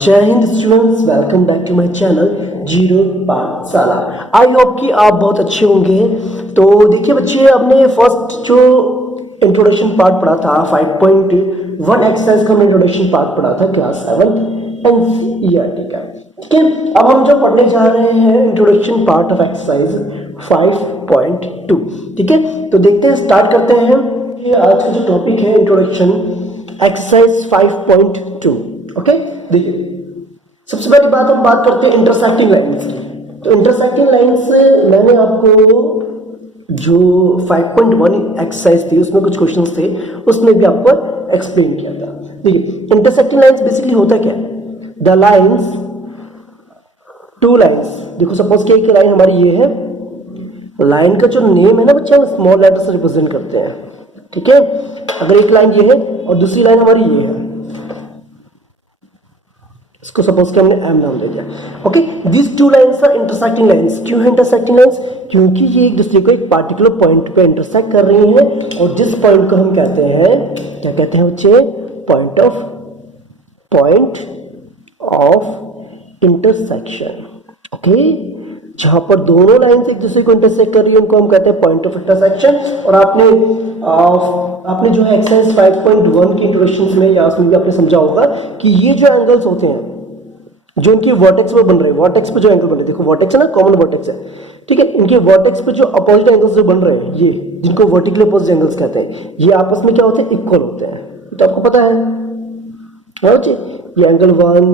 जय हिंद students, welcome back to my channel zero Pathshala. I hope कि आप बहुत अच्छे होंगे। तो देखिए बच्चे, आपने फर्स्ट जो इंट्रोडक्शन पार्ट पढ़ा था 5.1 एक्सरसाइज का हमने इंट्रोडक्शन पार्ट पढ़ा था क्लास 7 एनसीईआरटी का। ठीक है, अब हम जो पढ़ने जा रहे हैं इंट्रोडक्शन पार्ट ऑफ एक्सरसाइज 5.2। ठीक है, तो देखते हैं, स्टार्ट करते हैं। ये आज का जो टॉपिक है इंट्रोडक्शन एक्सरसाइज 5.2। ओके, देखिए सबसे पहली बात हम बात करते हैं इंटरसेक्टिंग लाइंस की। तो इंटरसेक्टिंग लाइंस मैंने आपको जो 5.1 एक्सरसाइज थी उसमें कुछ क्वेश्चंस थे, उसमें भी आपको एक्सप्लेन किया था। देखिए इंटरसेक्टिंग लाइंस बेसिकली होता क्या है? द लाइंस, टू लाइंस, देखो सपोज कि एक लाइन हमारी ये है, लाइन का जो नेम है ना बच्चे, हम स्मॉल लेटर से रिप्रेजेंट करते हैं। ठीक है, अगर एक लाइन ये है और दूसरी लाइन हमारी ये है, इसको सपोज कि हमने एम नाम दे दिया। Okay, this two lines are intersecting lines. क्यों है इंटरसेक्टिंग लाइंस? क्योंकि ये एक दूसरे को एक पार्टिकुलर पॉइंट पे इंटरसेक्ट कर रही हैं, और जिस पॉइंट को हम कहते हैं, क्या कहते हैं बच्चे? Point of intersection. ओके, जहां पर दोनों लाइंस एक दूसरे को इंटरसेक्ट कर रही है उनको हम कहते हैं पॉइंट ऑफ इंटरसेक्शन। और आपने जो है एक्सरसाइज 5.1 की इंट्रोडक्शन में या उसमें भी आपने समझा होगा कि ये जो एंगल्स होते हैं जो इनके वर्टेक्स पे बन रहे हैं, वर्टेक्स पे जो एंगल बन रहे हैं, देखो वर्टेक्स है ना, कॉमन वर्टेक्स है। ठीक है, इनके वर्टेक्स पे जो अपोजिट एंगल्स जो बन रहे हैं, ये जिनको वर्टिकली अपोजिट एंगल्स कहते हैं, ये आपस में क्या होते हैं? इक्वल होते हैं। तो आपको पता है ये एंगल 1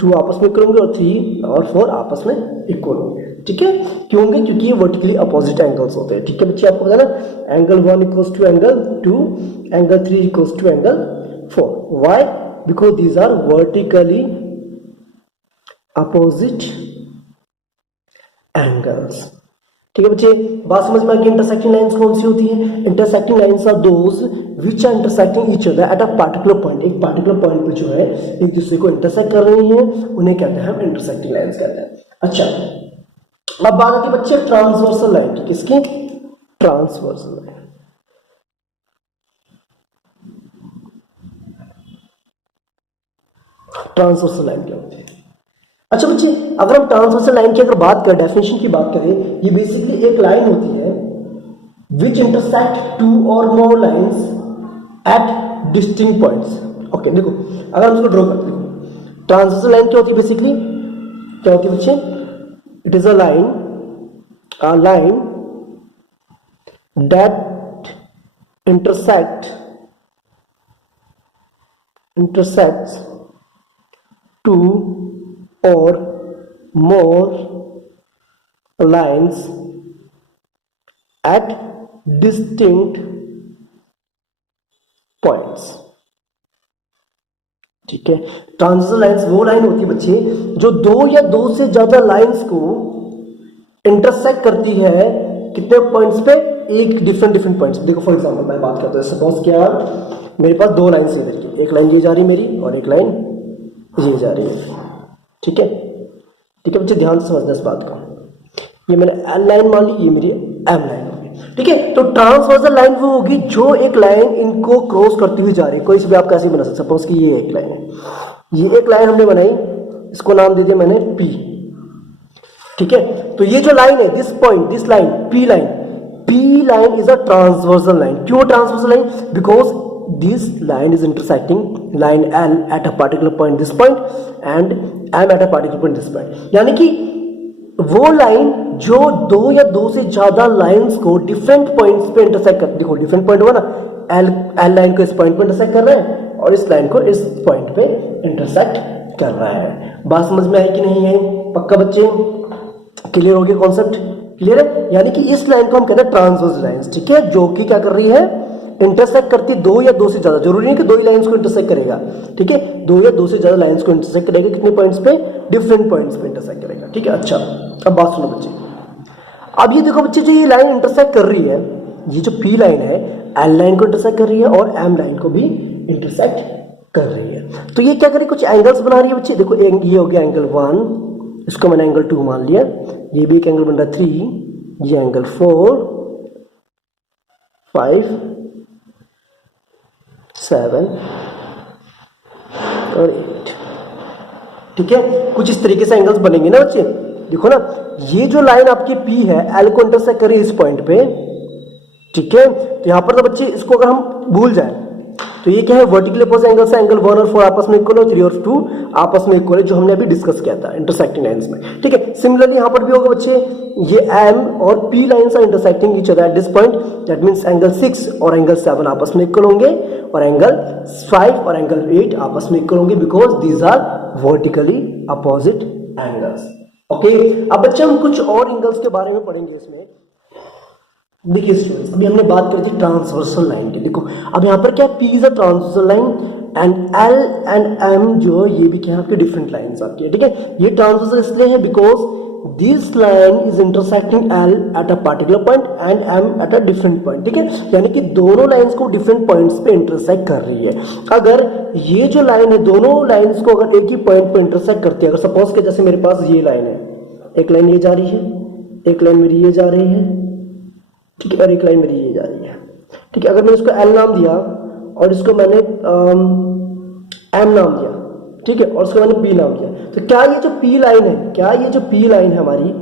2 आपस में इक्वल होंगे और 3 और 4 आपस में इक्वल होंगे। ठीक है, क्यों होंगे? क्योंकि ये वर्टिकली अपोजिट एंगल्स होते हैं। ठीक है बच्चे, आपको पता है ना, angle 1 equals to angle 2, angle 3 equals to angle 4। Why? Because these are vertically opposite angles. ठीक है बच्चे, बात समझ में आ गई? इंटरसेक्टिंग लाइंस कौन सी होती है? Intersecting lines are those which are intersecting each other at a particular point. एक पार्टिकुलर पॉइंट पे जो है एक दूसरे को इंटरसेक्ट कर रही हैं, उन्हें कहते हैं हम इंटरसेक्टिंग लाइंस कहते हैं। अच्छा, अब बात आती है बच्चे ट्रांसवर्सल लाइन की। किसकी? Transversal line. ट्रांसवर्सल लाइन क्या होती है? अच्छा बच्चे, अगर हम ट्रांसवर्सल लाइन की अगर बात करें, डेफिनेशन की बात करें, ये बेसिकली एक लाइन होती है विच intersect two or more lines at distinct points. Okay, देखो अगर हम इसको ड्रॉ करते हैं, ट्रांसवर्सल लाइन क्या होती है? बेसिकली क्या होती है बच्चे? It is a line that intersects two or more lines at distinct points। ठीक है, ट्रांसवर्सल लाइंस वो लाइन होती है बच्चे जो दो या दो से ज्यादा लाइंस को इंटरसेक्ट करती है। कितने पॉइंट्स पे? एक डिफरेंट पॉइंट्स। देखो फॉर एग्जांपल मैं बात करता हूँ, सपोज क्या मेरे पास दो लाइंस है, एक लाइन ये जा रही है मेरी और एक लाइन ये जा रही है। ठीक है, ठीक है बच्चे, ध्यान से समझना इस बात को। ये मैंने एल लाइन मान ली, ये मेरी एम लाइन होगी। ठीक है, तो ट्रांसवर्सल लाइन वो होगी जो एक लाइन इनको क्रॉस करती हुई जा रही है। कोई से भी आप कैसे बना सकते? सपोज कि ये एक लाइन है, ये एक लाइन हमने बनाई, इसको नाम दे दिया मैंने पी। ठीक है, तो ये जो लाइन है, this point, this line, P line is a transversal line. क्यों transversal line? Because this line is intersecting line L at a particular point this point and M at a particular point this point। यानी कि वो line जो दो या दो से ज्यादा लाइंस को डिफरेंट पॉइंट्स पे इंटरसेक्ट कर, देखो डिफरेंट पॉइंट हुआ ना, एल लाइन को इस पॉइंट पे इंटरसेक्ट कर रहा है और इस लाइन को इस पॉइंट पे इंटरसेक्ट कर रहा है। बात समझ में आई कि नहीं है? पक्का बच्चे, क्लियर हो गया कॉन्सेप्ट? क्लियर है? यानी कि इस लाइन को हम कहते हैं ट्रांसवर्सल लाइंस। ठीक है, जो कि क्या कर रही है? इंटरसेक्ट करती दो या दो से ज्यादा, जरूरी नहीं कि दो ही लाइंस को इंटरसेक्ट करेगा। ठीक है, दो या दो से ज्यादा लाइंस को इंटरसेक्ट करेगा। कितने पॉइंट्स पे? डिफरेंट पॉइंट्स पे इंटरसेक्ट करेगा। ठीक है, अच्छा अब बात सुनो बच्चे। अब ये देखो बच्चे, जो ये लाइन इंटरसेक्ट कर रही है, ये जो पी लाइन है एल लाइन को इंटरसेक्ट कर रही है और एम लाइन को भी इंटरसेक्ट कर रही है। तो ये क्या करे? कुछ एंगल्स बना रही है बच्चे। देखो ये हो गया एंगल 1, इसको मैंने एंगल 2 मान लिया। ये भी एक एंगल बन रहा है 3, ये एंगल 4 5 7 और 8। ठीक है, कुछ इस तरीके से एंगल्स बनेंगे ना बच्चे। देखो ना, ये जो लाइन आपकी P है L को इंटरसेक्ट करे इस पॉइंट पे, ठीक है, तो यहां पर तो बच्चे इसको अगर हम भूल जाए तो ये क्या है, वर्टिकल अपोजिट एंगल से एंगल 1 और 4 आपस में इक्वल है, 3 और 2 आपस में इक्वल है, जो हमने अभी डिस्कस किया था इंटरसेक्टिंग लाइंस में, ठीक है। सिमिलरली यहां पर भी होगा बच्चे, ये M और P lines are intersecting each other at this point, that means angle 6 और एंगल 7 आपस में इक्वल होंगे और एंगल 5 और एंगल 8 आपस में इक्वल होंगे, because these are vertically opposite angles. Okay, अब बच्चे हम कुछ और एंगल्स के बारे में पढ़ेंगे इसमें। देखिए स्टूडेंट्स, अभी हमने बात करी थी ट्रांसवर्सल लाइन की। देखो अब यहाँ पर क्या, P is a transversal line and L and M जो ये भी क्या है आपके डिफरेंट लाइंस आपकी है, ठीक है। ये ट्रांसवर्सल इसलिए है because this line is intersecting L at a particular point and M at a different point, ठीक है। यानी कि दोनों लाइंस को डिफरेंट पॉइंट्स पे इंटरसेक्ट कर रही है। अगर ये जो लाइन है दोनों लाइंस को अगर एक ही पॉइंट पे इंटरसेक्ट करती है, अगर सपोज के जैसे मेरे पास ये लाइन है, एक लाइन ये जा रही है, एक लाइन मेरी ये जा रही है, ठीक है, और एक लाइन मेरी ये जा रही है, ठीक है। अगर मैंने इसको L नाम दिया और इसको मैंने M नाम दिया, ठीक है, और इसको मैंने P नाम दिया, तो क्या ये जो P लाइन है, क्या ये जो P लाइन है हमारी,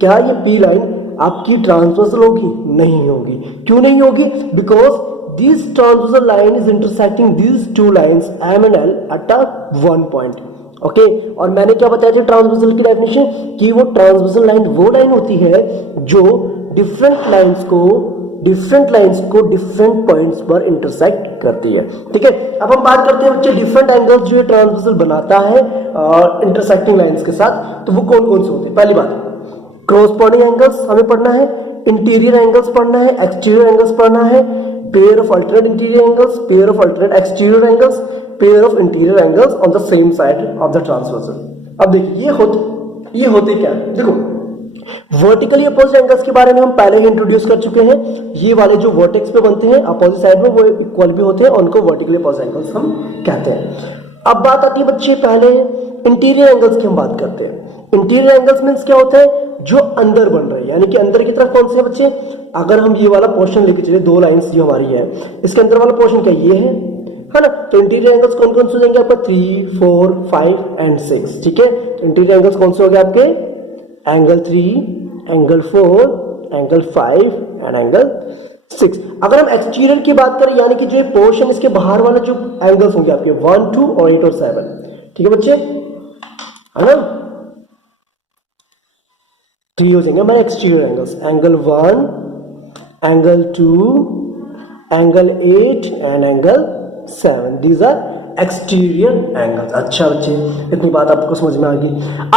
क्या ये P लाइन आपकी ट्रांसवर्सल होगी? नहीं होगी। क्यों नहीं होगी? Because this transversal line is intersecting these two lines M and L at a one point. Okay, और मैंने क्या बताया था ट्रांसवर्सल की डेफिनेशन, कि वो ट्रांसवर्सल लाइन वो लाइन होती है जो डिफरेंट लाइंस को डिफरेंट पॉइंट्स पर इंटरसेक्ट करती है, ठीक है। अब हम बात करते हैं बच्चे डिफरेंट एंगल्स जो ये ट्रांसवर्सल बनाता है इंटरसेक्टिंग लाइंस के साथ, तो वो कौन कौन से होते हैं? पहली बात, क्रॉसपोंडिंग एंगल्स हमें पढ़ना है, इंटीरियर एंगल्स पढ़ना है, एक्सटीरियर एंगल्स पढ़ना है, pair of alternate interior angles, pair of alternate exterior angles, pair of interior angles on the same side of the transversal. अब देखिए ये होते क्या है, देखो वर्टिकली अपोजिट एंगल्स के बारे में हम पहले ही इंट्रोड्यूस कर चुके हैं। ये वाले जो वर्टेक्स पे बनते हैं अपोजिट साइड में वो इक्वल भी होते हैं और उनको वर्टिकली अपोजिट एंगल्स हम कहते हैं। अब बात आती है बच्चे पहले इंटीरियर एंगल्स की हम बात करते हैं। इंटीरियर एंगल्स मींस क्या होता है? जो अंदर बन रहे हैं, यानी कि अंदर की तरफ कौन से है बच्चे? अगर हम ये वाला पोर्शन लेके चले, दो लाइंस जो हमारी है, इसके अंदर वाला पोर्शन क्या ये है ना? तो इंटीरियर एंगल्स कौन कौन से हो जाएंगे आपका? 3, 4, 5 एंड 6, ठीक है। इंटीरियर एंगल्स कौन से हो गए आपके? Angle 3, angle 4, angle 5 and angle 6। अगर हम एक्सटीरियर की बात करें, यानी कि जो पोर्शन इसके बाहर वाला जो एंगल्स होंगे आपके 1, 2 और 8 और 7, ठीक है बच्चे, है ना? 3 हो जाएंगे हमारे exterior angles, angle 1, angle 2, angle 8 and angle 7। These are exterior angles. अच्छा बच्चे, इतनी बात आपको समझ में आ गई।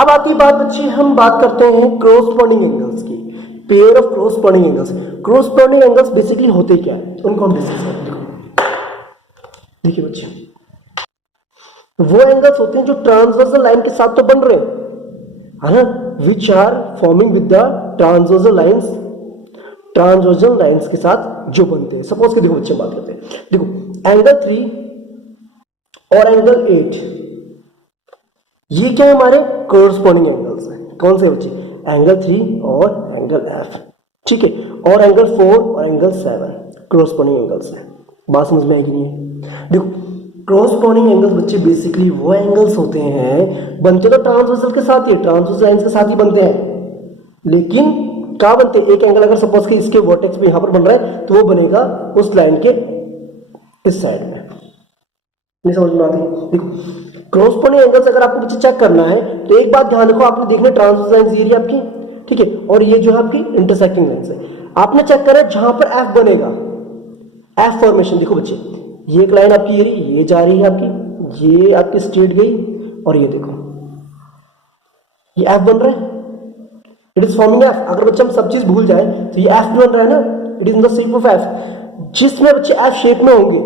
अब आती बात बच्चे, हम बात करते हैं क्रॉसपोंडिंग एंगल्स की, pair of corresponding angles. Corresponding angles basically होते क्या है, उनको हम डिस्कस करते हैं। देखिए बच्चे, वो एंगल्स होते हैं जो ट्रांसवर्सल लाइन के साथ तो बन रहे हैं, है ना, which are forming with the transversal lines के साथ जो बनते हैं। सपोज के देखो बच्चे बात करते हैं, देखो एंगल 3 और एंगल 8, ये क्या है हमारे कॉरस्पॉन्डिंग एंगल्स हैं। कौन से बच्चे? एंगल 3 और एंगल F, ठीक है, और एंगल 4 और एंगल 7 कॉरस्पॉन्डिंग एंगल्स हैं। बात समझ में आएगी नहीं? देखो क्रॉसपोंडिंग एंगल्स बच्चे बेसिकली वो एंगल्स होते हैं, बनते तो ट्रांसवर्सल के साथ ही, ट्रांसवर्सल लाइंस के साथ ही बनते हैं, लेकिन क्या बनते हैं? एक एंगल अगर सपोज कि इसके वर्टेक्स पे यहां पर बन रहा है तो वो बनेगा उस लाइन के इस साइड में। नहीं समझ में आती? देखो क्रॉसपोंडिंग एंगल्स अगर आपको बच्चे चेक करना है तो एक बात ध्यान रखो, आपने देखना ट्रांसवर्सल लाइंस ये रही आपकी, ठीक है, और ये जो है आपकी इंटरसेक्टिंग लाइंस है। आपने चेक करा जहां पर F बनेगा, F फॉर्मेशन, देखो बच्चे ये एक लाइन आपकी ये जा रही है आपकी, ये आपकी स्ट्रेट गई और ये देखो ये F बन रहा है, इट इज फॉर्मिंग F। अगर बच्चे हम सब चीज भूल जाए तो ये F बन रहा है ना, it is in the shape of F। जिसमें बच्चे F शेप में होंगे,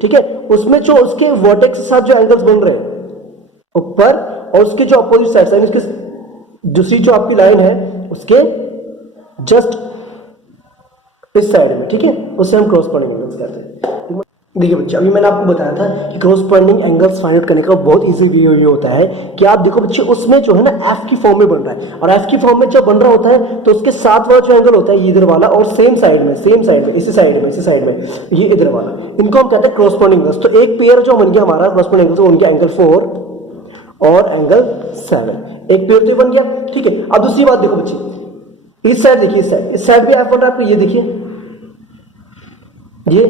ठीक है, उसमें जो उसके वर्टेक्स के साथ जो एंगल्स बन रहे हैं ऊपर, और उसके जो अपोजिट साइड है, उसके दूसरी जो आपकी लाइन है उसके जस्ट इस साइड में, ठीक है, उससे हम क्रॉसपोंडिंग एंगल्स कहते हैं। देखिए बच्चे, अभी मैंने आपको बताया था कि क्रॉसपोंडिंग एंगल्स फाइंड आउट करने का बहुत इजी वे ये होता है कि आप देखो बच्चे, उसमें जो है ना F की फॉर्म में बन रहा है, और F की फॉर्म में जब बन रहा होता है तो उसके साथ वाला जो एंगल होता है ये इधर वाला, और सेम साइड में इसी साइड में ये इधर वाला, इनको हम कहते हैं क्रॉसपोंडिंग एंगल्स। तो एक पेयर जो बन गया हमारा क्रॉसपोंडिंग एंगल्स, उनके एंगल 4 और एंगल 7, एक पेयर तो बन गया। ठीक है, अब दूसरी बात देखो बच्चे, इस साइड देखिए, इस साइड भी एफ बन रहा है आपको, ये देखिए, ये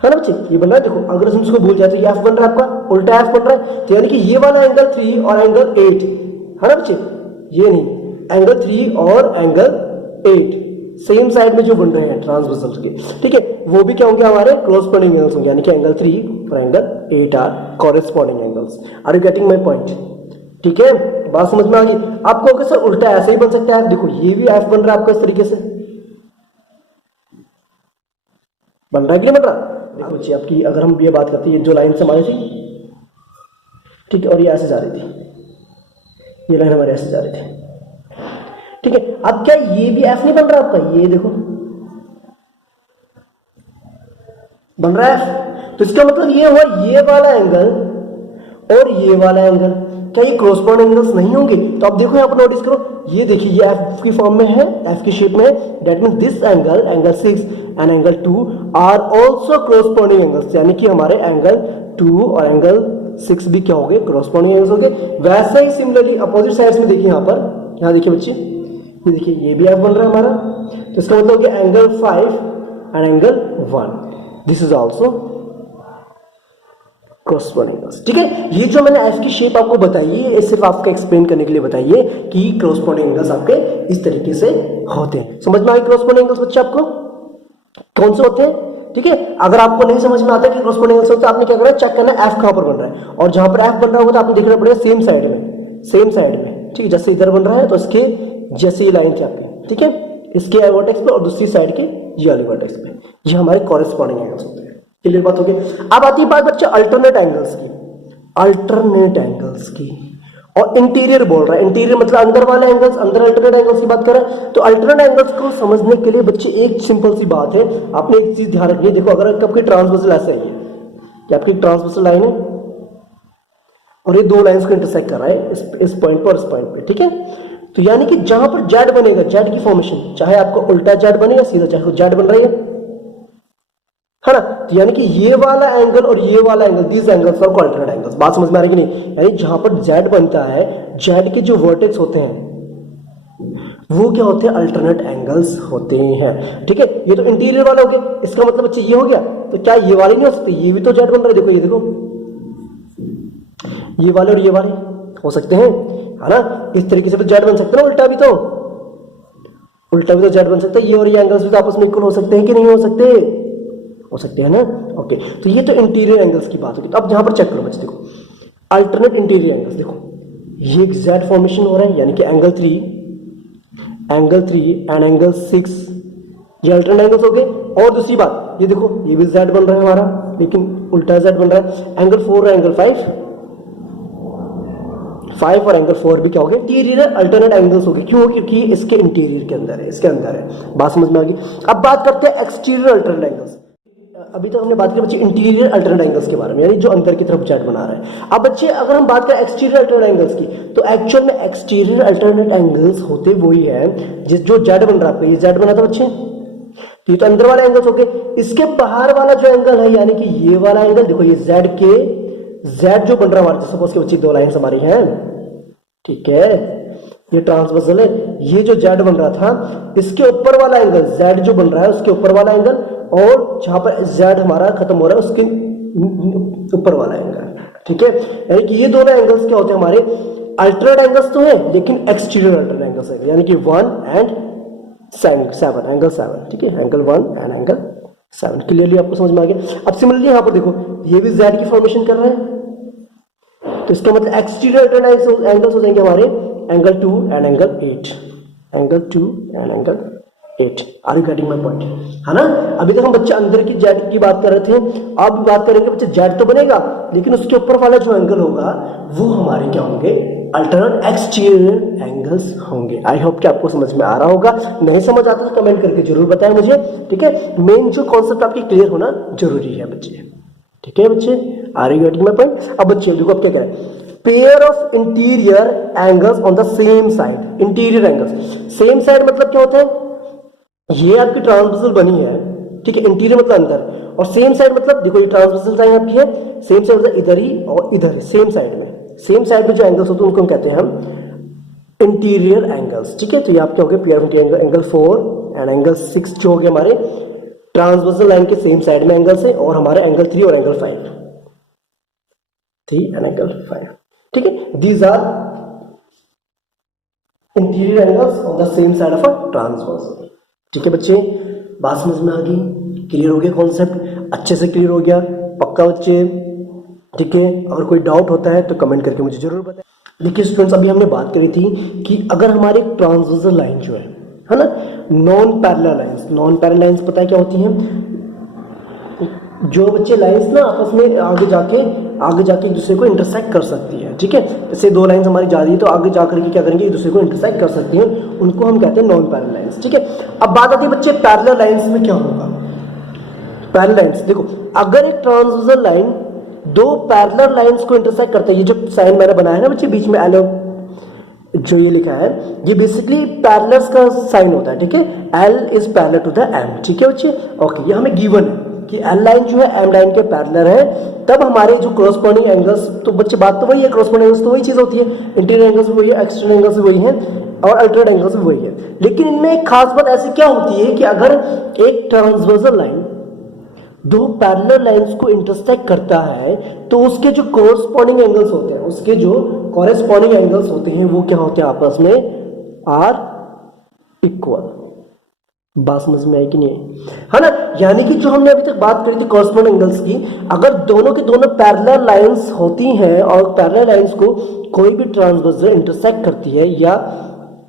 है ना बच्चे, ये बन रहा है। देखो अगर हम इसको भूल जाए तो ये एफ बन रहा है आपका, उल्टा एफ बन रहा है, तो यानी कि ये वाला एंगल 3 और एंगल 8 है ना बच्चे, ये नहीं, एंगल 3 और एंगल 8 सेम साइड में जो बन रहे हैं ट्रांसवर्सल के, ठीक है, वो भी क्या होंगे हमारे कॉरेस्पॉन्डिंग एंगल्स होंगे, यानी कि एंगल 3 और angle 8 are corresponding angles. Are you getting my point? ठीक है, बात समझ में आ गई? आपको अगर सर उल्टा ऐसे ही बन सकता है, देखो ये भी एफ बन रहा है आपका इस तरीके से, बन रहा है कि नहीं बन रहा? देखो जी, आपकी अगर हम ये बात करते हैं, ये जो लाइन हमारी थी, ठीक है, और ये ऐसे जा रही थी, ये लाइन हमारे ऐसे जा रही थी, ठीक है। अब क्या ये भी एफ नहीं बन रहा आपका, ये देखो बन रहा है, तो इसका मतलब ये हुआ ये वाला एंगल और ये वाला एंगल, क्या ये कॉरेस्पॉन्डिंग एंगल्स नहीं होंगे? तो अब देखो यहाँ पर नोटिस करो, ये देखिए ये एफ की फॉर्म में है, एफ की शेप में है, that means this angle, angle 6 and angle 2 are also corresponding angles, यानी कि हमारे एंगल 2 और एंगल 6 भी क्या हो गए, कॉरेस्पॉन्डिंग एंगल्स हो गए। वैसे ही सिमिलरली अपोजिट साइड्स में देखिए, यहाँ पर, यहाँ देखिए बच्चे, ये देखिए ये भी एफ बन रहा है हमारा, तो इसका मतलब हो गया angle 5 and angle 1, this is also corresponding angles. ठीक है, ये जो मैंने एफ की शेप आपको बताई है, ये सिर्फ आपको एक्सप्लेन करने के लिए बताई है कि कॉरेस्पॉन्डिंग एंगल्स आपके इस तरीके से होते हैं। समझ में आ गई कॉरेस्पॉन्डिंग एंगल्स बच्चे आपको कौन से होते हैं? ठीक है, अगर आपको नहीं समझ में आता कि कॉरेस्पॉन्डिंग एंगल्स होते हैं, आपने क्या करना है, चेक करना है एफ कहां पर बन रहा है, और जहां पर एफ बन रहा होगा तो आपको देखना पड़ेगा सेम साइड में, सेम साइड में, ठीक है, जैसे इधर बन रहा है तो इसके जैसे ये लाइन थी आपकी, ठीक है, इसके वर्टेक्स पे और दूसरी साइड के ये वाले वर्टेक्स पे, ये हमारे कॉरेस्पॉन्डिंग एंगल्स होते हैं। क्लियर बात होगी? अब आती है बात बच्चे अल्टरनेट एंगल्स की, अल्टरनेट एंगल्स की, और इंटीरियर बोल रहा है, इंटीरियर मतलब अंदर वाले एंगल्स, अंदर अल्टरनेट एंगल्स की बात कर रहा है। तो अल्टरनेट एंगल्स को समझने के लिए बच्चे एक सिंपल सी बात है, आपने एक चीज ध्यान रखनी है। देखो अगर आपकी ट्रांसवर्सल ऐसे है, कि आपकी ट्रांसवर्सल लाइन है और ये दो लाइंस को इंटरसेक्ट कर रहा है इस पॉइंट पर और इस पॉइंट पे, ठीक है, तो यानी कि जहां पर जेड बनेगा, जेड की फॉर्मेशन, चाहे आपको उल्टा जेड बने या सीधा, चाहे जेड बन रही है ना, तो यानी कि ये वाला एंगल और ये वाला angle, these angles are called alternate angles. बात समझ में आ रही कि नहीं? यानी जहां पर जेड बनता है, जेड के जो वर्टेक्स होते हैं वो क्या होते हैं, अल्टरनेट एंगल्स होते हैं। ठीक है, ये तो इंटीरियर वाला हो गया, इसका मतलब अच्छा ये हो गया, तो क्या ये वाले नहीं हो सकते? ये भी तो जेड बन रहा है, देखो ये देखो, ये वाले और ये वाले हो सकते हैं, है ना, इस तरीके से तो जेड बन सकते हैं, उल्टा भी तो जेड बन सकता है, ये और ये एंगल्स भी तो आपस में इक्वल हो सकते हैं कि नहीं हो सकते हैं ना। ओके, तो ये तो इंटीरियर एंगल्स की बात होगी। तो अब यहां पर चेक करो बच्चे, देखो अल्टरनेट इंटीरियर एंगल्स, देखो ये एक जेड फॉर्मेशन हो रहा है, यानी कि एंगल 3 एंड एंगल 6 ये अल्टरनेट एंगल्स हो गए। और दूसरी बात, ये देखो ये भी जेड बन रहा है हमारा, लेकिन उल्टा जेड बन रहा है। एंगल 4 और एंगल 5 और एंगल 4 भी क्या हो गए, इंटीरियर अल्टरनेट एंगल्स हो गए। क्यों? क्योंकि इसके इंटीरियर के अंदर है, इसके अंदर है। बात समझ में आ गई? अब बात करते हैं एक्सटीरियर अल्टरनेट एंगल्स। अभी तक हमने बात की बच्चे इंटीरियर अल्टरनेट एंगल्स के बारे में, यानी जो अंदर की तरफ जेड बना रहा है। अब बच्चे अगर हम बात करें एक्सटीरियर अल्टरनेट एंगल्स की, तो एक्चुअल में एक्सटीरियर अल्टरनेट एंगल्स होते वही है जो जेड बन रहा है आपका, ये जेड बना था बच्चे, तो ये तो अंदर वाले एंगल्स हो गए। इसके बाहर वाला जो एंगल है, यानी कि ये वाला एंगल, देखो ये जेड जो बन रहा है हमारे, सपोज के बच्चे दो लाइंस हमारी हैं, ठीक है, ये ट्रांसवर्सल है, ये जो जेड बन रहा था, इसके ऊपर वाला एंगल, जेड जो बन रहा है उसके ऊपर वाला एंगल, और जहां पर जेड हमारा खत्म हो रहा है उसके ऊपर वाला एंगल, ठीक है, यानी कि ये दोनों एंगल्स क्या होते हैं हमारे, अल्टरनेट एंगल्स तो है लेकिन एक्सटीरियर अल्टरनेट एंगल्स है, यानी कि 1 and 7 एंगल 7, ठीक है, एंगल 1 एंड एंगल 7। क्लियरली आपको समझ में आ गया? अब सिमिलरली यहां पर देखो, ये भी जेड की फॉर्मेशन कर रहे हैं, तो इसका मतलब एक्सटीरियर अल्टरनेट एंगल्स हो जाएंगे हमारे angle 2 and angle 8, angle 2 and angle 8। Are you getting my point? है ना? अभी तक हम बच्चे अंदर की जेड की बात कर रहे थे, अब बात करेंगे बच्चे जेड तो बनेगा, लेकिन उसके ऊपर वाला जो एंगल होगा वो हमारे क्या होंगे, अल्टरनेट एक्सटीरियर एंगल्स होंगे। आई होप कि आपको समझ में आ रहा होगा। नहीं समझ आता तो कमेंट करके जरूर बताएं मुझे, ठीक है। मेन जो कॉन्सेप्ट आपकी क्लियर होना जरूरी है बच्चे, ठीक है बच्चे। Are you getting my point? अब बच्चे देखो अब क्या कह रहे हैं, pair of interior angles on the same side. Interior angles same side मतलब क्या होता है, ये आपकी ट्रांसवर्सल बनी है, ठीक है, इंटीरियर मतलब अंदर, और सेम साइड मतलब देखो ये ट्रांसवर्सल लाइन आपकी है, सेम साइड मतलब इधर ही और इधर ही, सेम साइड में, सेम साइड में जो एंगल्स होते हैं उनको हम कहते हैं हम इंटीरियर एंगल्स, ठीक है। तो ये आपके हो गए P of interior angle 4 and angle 6 जो हो गए हमारे ट्रांसवर्सल लाइन के सेम साइड में एंगल्स है, और हमारे एंगल 3 और एंगल 5, 3 एंड एंगल 5, ठीक है। These are interior angles on the same side of a transversal, ठीक है बच्चे। बात समझ में आ गई, क्लियर हो गया कॉन्सेप्ट, अच्छे से क्लियर हो गया, पक्का बच्चे, ठीक है। अगर कोई डाउट होता है तो कमेंट करके मुझे जरूर बताएं। देखिए स्टूडेंट्स, अभी हमने बात करी थी कि अगर हमारे ट्रांसवर्सल लाइन जो है ना, non parallel lines, non parallel lines पता है क्या होती हैं? जो बच्चे लाइंस ना आपस में आगे जाके एक दूसरे को इंटरसेक्ट कर सकती है, ठीक है। जैसे दो लाइंस हमारी जा रही है तो आगे जाकर के क्या करेंगे, एक दूसरे को इंटरसेक्ट कर सकती हैं, उनको हम कहते हैं नॉन पैरेलल लाइंस, ठीक है। अब बात आती है बच्चे पैरेलल लाइंस में क्या होगा। पैरेलल लाइंस देखो, अगर एक ट्रांसवर्सल लाइन दो पैरेलल लाइंस को इंटरसेक्ट करता है, ये जो साइन मैंने बनाया है ना बच्चे बीच में एलो जो ये लिखा है, ये बेसिकली पैरेलल्स का साइन होता है, ठीक है। L is parallel to the M, ठीक है बच्चे। ओके, ये हमें गिवन है कि एल लाइन जो है एम लाइन के पैरेलल है, तब हमारे जो क्रॉसपोंडिंग एंगल्स, तो बच्चे बात तो वही है, क्रॉसपोंडिंग एंगल्स तो वही चीज होती है, इंटीरियर एंगल्स भी वही है, एक्सटर्नल एंगल्स भी वही है, और अल्टरनेट एंगल्स भी वही है। लेकिन इनमें एक खास बात ऐसी क्या होती है कि अगर एक ट्रांसवर्सल लाइन दो पैरेलल लाइंस को इंटरसेक्ट करता है तो उसके जो कोरस्पॉन्डिंग एंगल्स होते हैं, उसके जो कॉरेस्पॉन्डिंग एंगल्स होते हैं वो क्या होते हैं आपस में, आर इक्वल। बात समझ में आई कि नहीं आई, है ना। यानी कि जो हमने अभी तक बात करी थी कॉरेस्पॉन्डिंग एंगल्स की, अगर दोनों के दोनों पैरेलल लाइंस होती हैं और पैरेलल लाइंस को कोई भी ट्रांसवर्सल इंटरसेक्ट करती है, या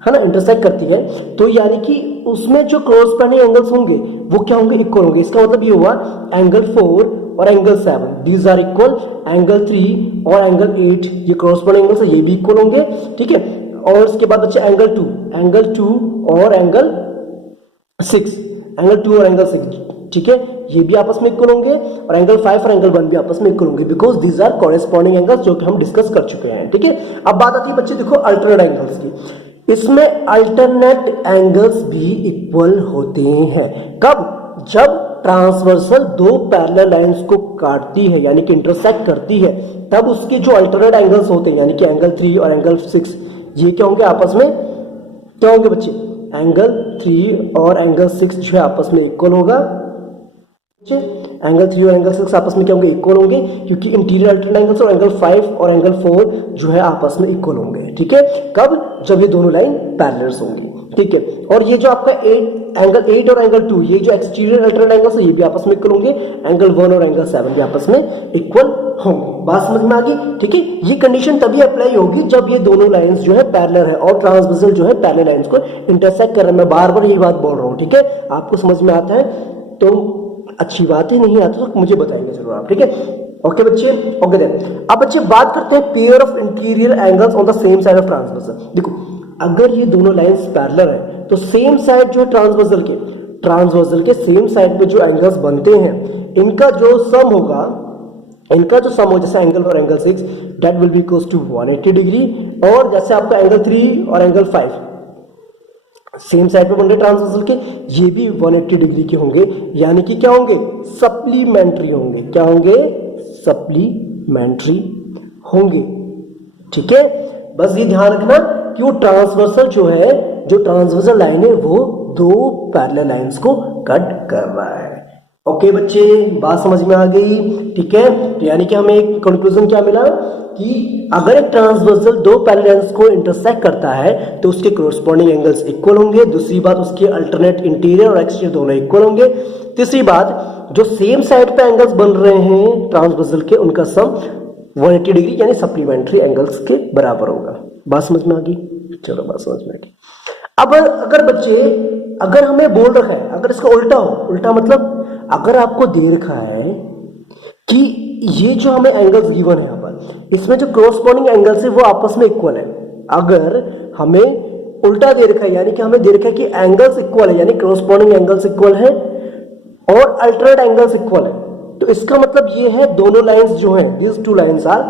है ना इंटरसेक्ट करती है, तो यानी कि उसमें जो कॉरेस्पॉन्डिंग एंगल्स होंगे वो क्या होंगे, इक्वल होंगे। इसका मतलब ये हुआ एंगल 4 और angle 7 these are equal, angle 3 और एंगल 8 ये कॉरेस्पॉन्डिंग एंगल्स है, ये भी इक्वल होंगे, ठीक है। और उसके बाद बच्चे एंगल 2 और एंगल 6, एंगल 2 और एंगल 6, ठीक है, ये भी आपस में इक्वल होंगे, और एंगल 5 और एंगल 1 भी आपस में इक्वल होंगे, because these are corresponding angles जो कि हम डिस्कस कर चुके हैं, ठीक है। अब बात आती है बच्चे देखो अल्टरनेट एंगल्स की। इसमें अल्टरनेट एंगल्स भी इक्वल होते हैं, कब, जब ट्रांसवर्सल दो पैरेलल लाइंस को काटती है यानी कि इंटरसेक्ट करती है, तब उसके जो अल्टरनेट एंगल्स होते हैं यानी कि एंगल 3 और एंगल 6 ये क्या होंगे आपस में, क्या होंगे बच्चे, एंगल 3 और एंगल 6 जो है आपस में इक्वल होगा, एंगल 3 और एंगल 6 आपस में क्या होंगे, इक्वल होंगे, क्योंकि इंटीरियर अल्टरनेट एंगल्स और एंगल 5 और एंगल 4 जो है आपस में इक्वल होंगे, ठीक है। कब, जब ये दोनों लाइन पैरेलल्स होंगी, ठीक है। और ये जो आपका एंगल 8 और एंगल 2 ये जो एक्सटीरियर अल्टरनेट एंगल्स है ये भी आपस में इक्वल होंगे, एंगल 1 और एंगल 7 भी आपस में इक्वल होंगे। बात समझ में आ गई, ठीक है। ये कंडीशन तभी अप्लाई होगी जब ये दोनों लाइंस जो है पैरेलल है और ट्रांसवर्सल जो है पैरेलल लाइंस को इंटरसेक्ट कर रहा है। मैं बार बार यही बात बोल रहा हूँ, ठीक है। आपको समझ में आता है तो अच्छी बात है, नहीं आता तो मुझे बताएंगे जरूर आप, ठीक है। ओके बच्चे, ओके देन अब बच्चे बात करते हैं pair of interior angles on the same side of transversal. देखो अगर ये दोनों लाइंस पैरेलल है तो सेम साइड जो है ट्रांसवर्सल के सेम साइड पे जो एंगल्स बनते हैं इनका जो सम होगा, जैसे एंगल और angle 6 that will be equals to 180 degree, और जैसे आपका एंगल 3 और एंगल 5 सेम साइड पे बन रहे ट्रांसवर्सल के, ये भी 180 डिग्री के होंगे, यानी कि क्या होंगे, सप्लीमेंट्री होंगे। क्या होंगे, सप्लीमेंट्री होंगे, ठीक है। बस ये ध्यान रखना कि वो ट्रांसवर्सल जो है, जो ट्रांसवर्सल लाइन है वो दो पैरेलल लाइंस को कट कर रहा है। ओके बच्चे, बात समझ में आ गई, ठीक है। तो यानी कि हमें एक कंक्लूजन क्या मिला कि अगर एक ट्रांसवर्सल दो पैरेलल लाइंस को इंटरसेक्ट करता है तो उसके कोरस्पॉन्डिंग एंगल्स इक्वल होंगे। दूसरी बात, उसके अल्टरनेट इंटीरियर और एक्सटीरियर दोनों इक्वल होंगे। तीसरी बात, जो सेम साइड पे एंगल्स बन रहे हैं ट्रांसवर्सल के उनका सम 180 डिग्री यानी सप्लीमेंट्री एंगल्स के बराबर होगा। बात समझ में आ गई, चलो बात समझ में आ गई। अब अगर बच्चे, अगर हमें बोल रखा है, अगर इसका उल्टा हो, उल्टा मतलब अगर आपको दे रखा है कि ये जो हमें एंगल्स गिवन है यहाँ पर, इसमें जो कोरस्पॉन्डिंग एंगल्स है वो आपस में इक्वल है। अगर हमें उल्टा दे रखा है यानी कि हमें दे रखा है कि एंगल्स इक्वल है यानी कोरस्पॉन्डिंग एंगल्स इक्वल है और अल्टरनेट एंगल्स इक्वल है, तो इसका मतलब ये है दोनों लाइंस जो हैं, this two lines are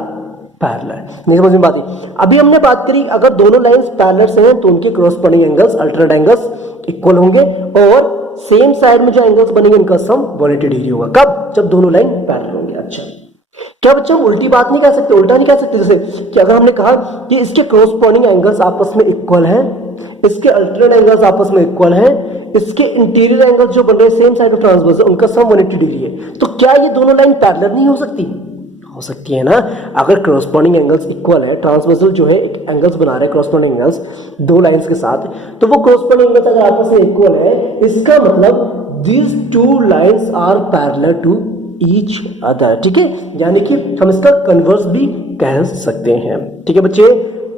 parallel. नहीं समझ में बात है। अभी हमने बात करी अगर दोनों लाइंस पैरेलल हैं तो उनके corresponding angles, alternate angles equal होंगे, और सेम साइड में जो एंगल्स बनेंगे इनका सम 180 डिग्री होगा। कब, जब दोनों लाइन पैरेलल होंगे। अच्छा क्या बच्चा उल्टी बात नहीं कह सकते, उल्टा नहीं कह सकते? जैसे कि अगर हमने कहा कि इसके क्रॉसपोंडिंग एंगल्स आपस में इक्वल हैं, इसके अल्टरनेट एंगल्स आपस में इक्वल हैं, इसके इंटीरियर एंगल्स जो बन रहे हैं सेम साइड ऑफ ट्रांसवर्स उनका सम 180 डिग्री है, तो क्या ये दोनों लाइन पैरेलल नहीं हो सकती? हो सकती है ना। अगर क्रॉसपोंडिंग एंगल्स इक्वल है, ट्रांसवर्सल जो है एक एंगल्स बना रहे हैं क्रॉसपोंडिंग एंगल्स दो लाइंस के साथ, तो वो क्रॉसपोंडिंग एंगल्स अगर आपस में इक्वल है, इसका मतलब these two lines are parallel to each other. ठीक है, यानी कि हम इसका कन्वर्स भी कह सकते हैं। ठीक है बच्चे,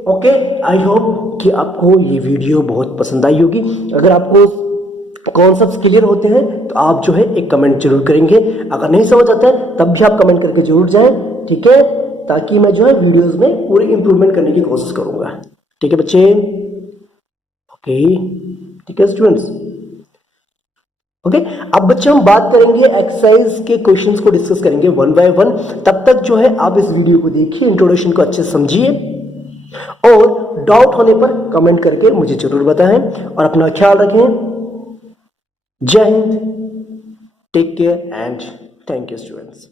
ओके। आई होप कि आपको ये वीडियो बहुत पसंद आई होगी। अगर आपको कॉन्सेप्ट्स क्लियर होते हैं तो आप जो है एक कमेंट जरूर करेंगे, अगर नहीं समझ आता है तब भी आप कमेंट करके जरूर जाएं। ठीक है, ताकि मैं जो है वीडियोस में पूरी इंप्रूवमेंट करने की कोशिश करूंगा। ठीक है बच्चे, ओके। ठीक है स्टूडेंट्स, ओके। अब बच्चे हम बात करेंगे एक्सरसाइज के क्वेश्चंस को डिस्कस करेंगे वन बाय वन। तब तक जो है आप इस वीडियो को देखिए, इंट्रोडक्शन को अच्छे से समझिए और डाउट होने पर कमेंट करके मुझे जरूर बताएं और अपना ख्याल रखें। जय Hind, take care and thank you students.